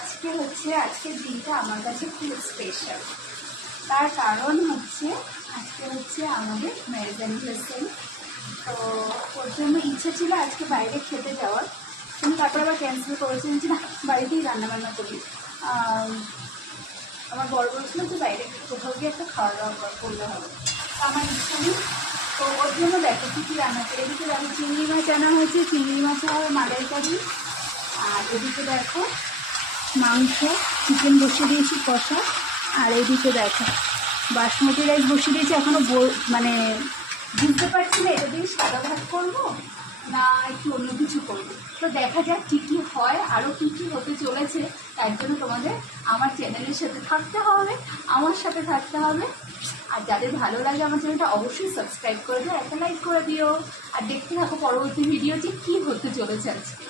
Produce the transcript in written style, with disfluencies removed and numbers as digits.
আজকের দিনটা আমার কাছে খুব স্পেশাল। তার কারণ আজকে আমাদের ম্যারেজ অ্যানিভার্সারি। তো ওর জন্য ইচ্ছে ছিল আজকে বাইরে খেতে যাওয়ার, কিন্তু তারপর আবার ক্যান্সেল করেছেন যে না বাড়িতেই রান্নাবান্না করি। আমার বড় বলছিল যে বাইরে কোথাও গিয়ে একটা খাওয়া দাওয়া করলে হবে, তো আমার ইচ্ছা নেই। তো ওর জন্য দেখো কী কী রান্না করি। এদিকে দেখো চিংড়ি মাছ আনা হয়েছে, চিংড়ি মাছ আর মালাইকারি। আর এদিকে দেখো মাংস, চিকেন বসিয়ে দিয়েছি কষা। আর এদিকে দেখো বাসমতি রাইস বসিয়ে দিয়েছি। এখনও মানে বুঝতে পারছি না এটা দিয়ে সাদা ভাত করবো না একটু অন্য কিছু করবো। তো দেখা যাক কী কী হয়, আরও কী কী হতে চলেছে। তার জন্য তোমাদের আমার চ্যানেলের সাথে থাকতে হবে, আমার সাথে থাকতে হবে। আর যাদের ভালো লাগে আমার চ্যানেলটা অবশ্যই সাবস্ক্রাইব করে দিও, একটা লাইক করে দিও। আর দেখতে থাকো পরবর্তী ভিডিও যে কী হতে চলেছে আজকে।